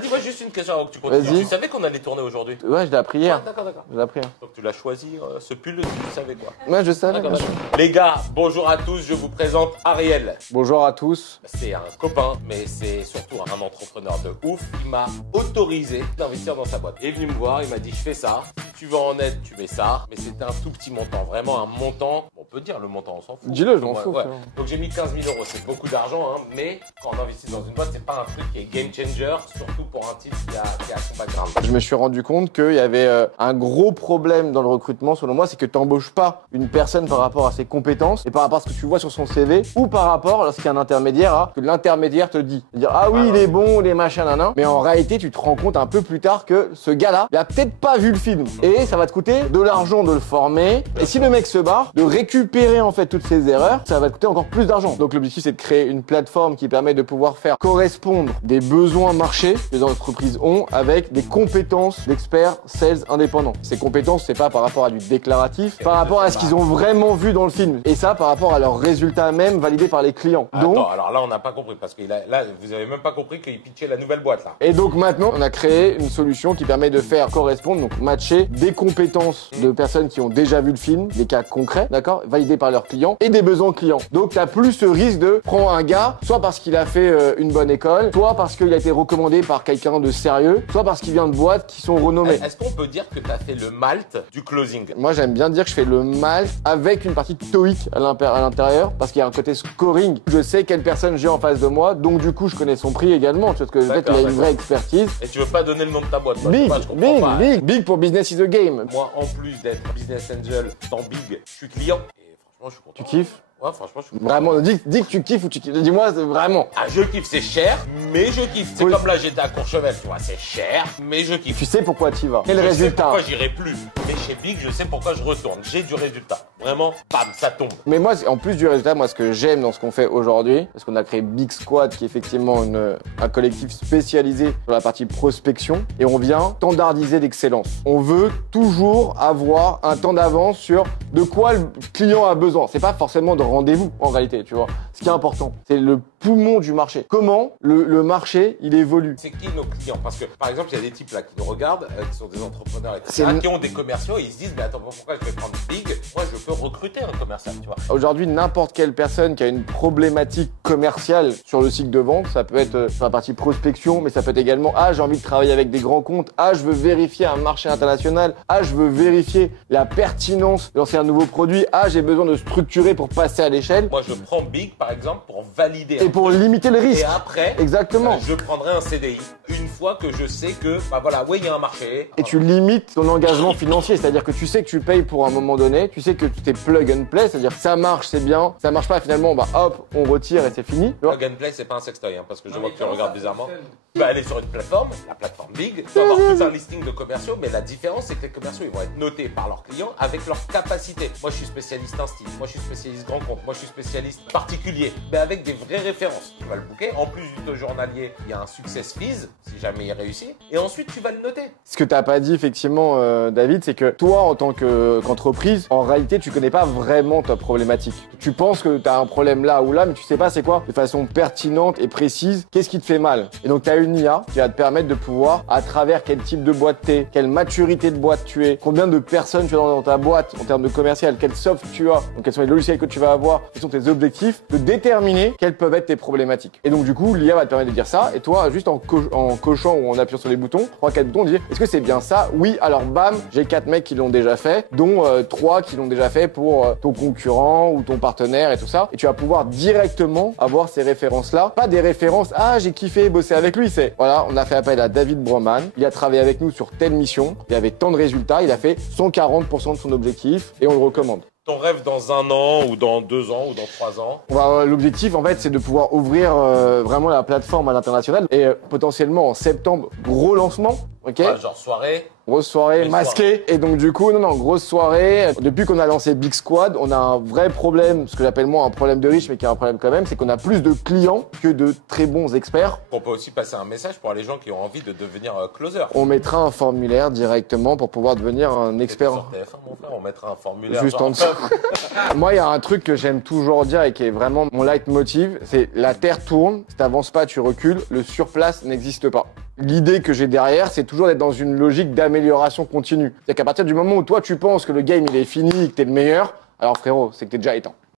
Dis-moi juste une question avant que tu continues. Tu savais qu'on allait tourner aujourd'hui? Ouais, je l'ai appris hier. D'accord. Je l'ai appris hier. Donc tu l'as choisi, ce pull, tu savais quoi? Ouais, je savais. Les gars, bonjour à tous, je vous présente Ariel. Bonjour à tous. C'est un copain, mais c'est surtout un entrepreneur de ouf. Il m'a autorisé d'investir dans sa boîte. Il est venu me voir, il m'a dit je fais ça. Si tu veux en aide, tu mets ça. Mais c'était un tout petit montant, vraiment un montant. On peut dire le montant, on s'en fout. Dis-le, je m'en fous. Ouais. Donc j'ai mis 15 000 euros, c'est beaucoup d'argent, hein, mais quand on investit dans une boîte, c'est pas un truc qui est game changer, surtout pour un type qui a son background. Je me suis rendu compte qu'il y avait un gros problème dans le recrutement, selon moi, c'est que tu n'embauches pas une personne par rapport à ses compétences et par rapport à ce que tu vois sur son CV ou par rapport, lorsqu'il y a un intermédiaire, à ce que l'intermédiaire te dit. C'est-à-dire, ah oui, il est bon, les machins, nanan. Mais en réalité, tu te rends compte un peu plus tard que ce gars-là, il a peut-être pas vu le film. Et ça va te coûter de l'argent de le former. Et si le mec se barre, de récupérer en fait toutes ses erreurs, ça va te coûter encore plus d'argent. Donc l'objectif, c'est de créer une plateforme qui permet de pouvoir faire correspondre des besoins marchés que les entreprises ont avec des compétences d'experts sales indépendants. Ces compétences, c'est pas par rapport à du déclaratif, par rapport à ce qu'ils ont vraiment vu dans le film. Et ça, par rapport à leurs résultats même validés par les clients. Donc, attends, alors là, on n'a pas compris parce que là, vous avez même pas compris qu'il pitchait la nouvelle boîte là. Et donc maintenant, on a créé une solution qui permet de faire correspondre, donc matcher des compétences de personnes qui ont déjà vu le film, des cas concrets, d'accord, validés par leurs clients et des besoins clients. Donc t'as plus ce risque de prendre un gars, soit parce qu'il a fait une bonne école, soit parce qu'il a été recommandé par quelqu'un de sérieux, soit parce qu'il vient de boîtes qui sont renommées. Est-ce qu'on peut dire que tu as fait le malt du closing? Moi, j'aime bien dire que je fais le mal avec une partie TOEIC à l'intérieur, parce qu'il y a un côté scoring. Je sais quelle personne j'ai en face de moi, donc du coup, je connais son prix également, parce que peut-être il a une vraie expertise. Et tu veux pas donner le nom de ta boîte? Big pour business is a game. Moi, en plus d'être business angel dans Big, je suis client. Et franchement, je suis content. Tu kiffes? Ouais, franchement, je suis content. Vraiment, dis que tu kiffes ou tu kiffes. Dis-moi vraiment. Ah, je kiffe, c'est cher, mais je kiffe. C'est comme là, j'étais à Courchevel, tu vois, c'est cher, mais je kiffe. Tu sais pourquoi tu y vas. Quel résultat? Je sais résultat? pourquoi j'irai plus. Mais chez Big, je sais pourquoi je retourne. J'ai du résultat. Vraiment, bam, ça tombe. Mais moi, en plus du résultat, moi, ce que j'aime dans ce qu'on fait aujourd'hui, parce qu'on a créé Big Squad, qui est effectivement un collectif spécialisé sur la partie prospection, et on vient standardiser l'excellence. On veut toujours avoir un temps d'avance sur de quoi le client a besoin. C'est pas forcément de rendez-vous, en réalité, tu vois. Ce qui est important, c'est le poumon du marché. Comment le marché, il évolue. C'est qui nos clients? Parce que, par exemple, il y a des types là qui nous regardent, qui sont des entrepreneurs, etc., qui ont des commerciaux, et ils se disent, mais attends, pourquoi je vais prendre Big? Moi, je peux recruter un commercial, tu vois. Aujourd'hui, n'importe quelle personne qui a une problématique commerciale sur le cycle de vente, ça peut être sur la partie prospection, mais ça peut être également, ah, j'ai envie de travailler avec des grands comptes, ah, je veux vérifier un marché international, ah, je veux vérifier la pertinence de lancer un nouveau produit, ah, j'ai besoin de structurer pour passer à l'échelle. Moi, je prends Big, par exemple, pour valider. Et pour limiter le risque. Et après, exactement. Je prendrai un CDI une fois que je sais que, bah voilà, oui, il y a un marché. Et tu limites ton engagement financier, c'est-à-dire que tu sais que tu payes pour un moment donné, tu sais que tu t'es plug and play, c'est-à-dire que ça marche, c'est bien, ça marche pas finalement, bah hop, on retire et c'est fini. Plug and play, c'est pas un sextoy, hein, parce que je vois que tu regardes bizarrement. Tu vas aller sur une plateforme, la plateforme Big, tu vas avoir tout un listing de commerciaux, mais la différence, c'est que les commerciaux, ils vont être notés par leurs clients avec leurs capacités. Moi, je suis spécialiste insti, moi, je suis spécialiste grand compte, moi, je suis spécialiste particulier, mais avec des vraies références. Tu vas le booker. En plus du taux journalier, il y a un success fees, si jamais il réussit, et ensuite, tu vas le noter. Ce que tu n'as pas dit, effectivement, David, c'est que toi, en tant qu'entreprise, en réalité, tu connais pas vraiment ta problématique. Tu penses que tu as un problème là ou là, mais tu sais pas c'est quoi, de façon pertinente et précise, qu'est-ce qui te fait mal. Et donc, tu as une IA qui va te permettre de pouvoir, à travers quel type de boîte t'es, quelle maturité de boîte tu es, combien de personnes tu as dans ta boîte en termes de commercial, quel soft tu as, donc quels sont les logiciels que tu vas avoir, quels sont tes objectifs, de déterminer quelles peuvent être tes problématiques. Et donc, du coup, l'IA va te permettre de dire ça, et toi, juste en cochant ou en appuyant sur les boutons, 3-4 boutons, dire est-ce que c'est bien ça? Oui, alors bam, j'ai 4 mecs qui l'ont déjà fait, dont 3 qui l'ont déjà fait pour ton concurrent ou ton partenaire et tout ça. Et tu vas pouvoir directement avoir ces références-là. Pas des références, ah, j'ai kiffé bosser avec lui, c'est voilà, on a fait appel à David Broman, il a travaillé avec nous sur telle mission, il avait tant de résultats, il a fait 140% de son objectif et on le recommande. Ton rêve dans 1 an ou dans 2 ans ou dans 3 ans? L'objectif, en fait, c'est de pouvoir ouvrir vraiment la plateforme à l'international et potentiellement en septembre, gros lancement. Ok. Ouais, genre soirée. Grosse soirée, masquée. Et donc du coup, non, grosse soirée. Depuis qu'on a lancé Big Squad, on a un vrai problème, ce que j'appelle moi un problème de riche, mais qui est un problème quand même, c'est qu'on a plus de clients que de très bons experts. On peut aussi passer un message pour les gens qui ont envie de devenir closer. On mettra un formulaire directement pour pouvoir devenir un expert. Sur TF1, mon frère, on mettra un formulaire. Juste en dessous. Moi, il y a un truc que j'aime toujours dire et qui est vraiment mon leitmotiv, c'est la terre tourne, si t'avances pas, tu recules, le surplace n'existe pas. l'idée que j'ai derrière, c'est toujours d'être dans une logique d'amélioration continue. C'est-à-dire qu'à partir du moment où toi, tu penses que le game, il est fini, que t'es le meilleur, alors frérot, c'est que t'es déjà éteint.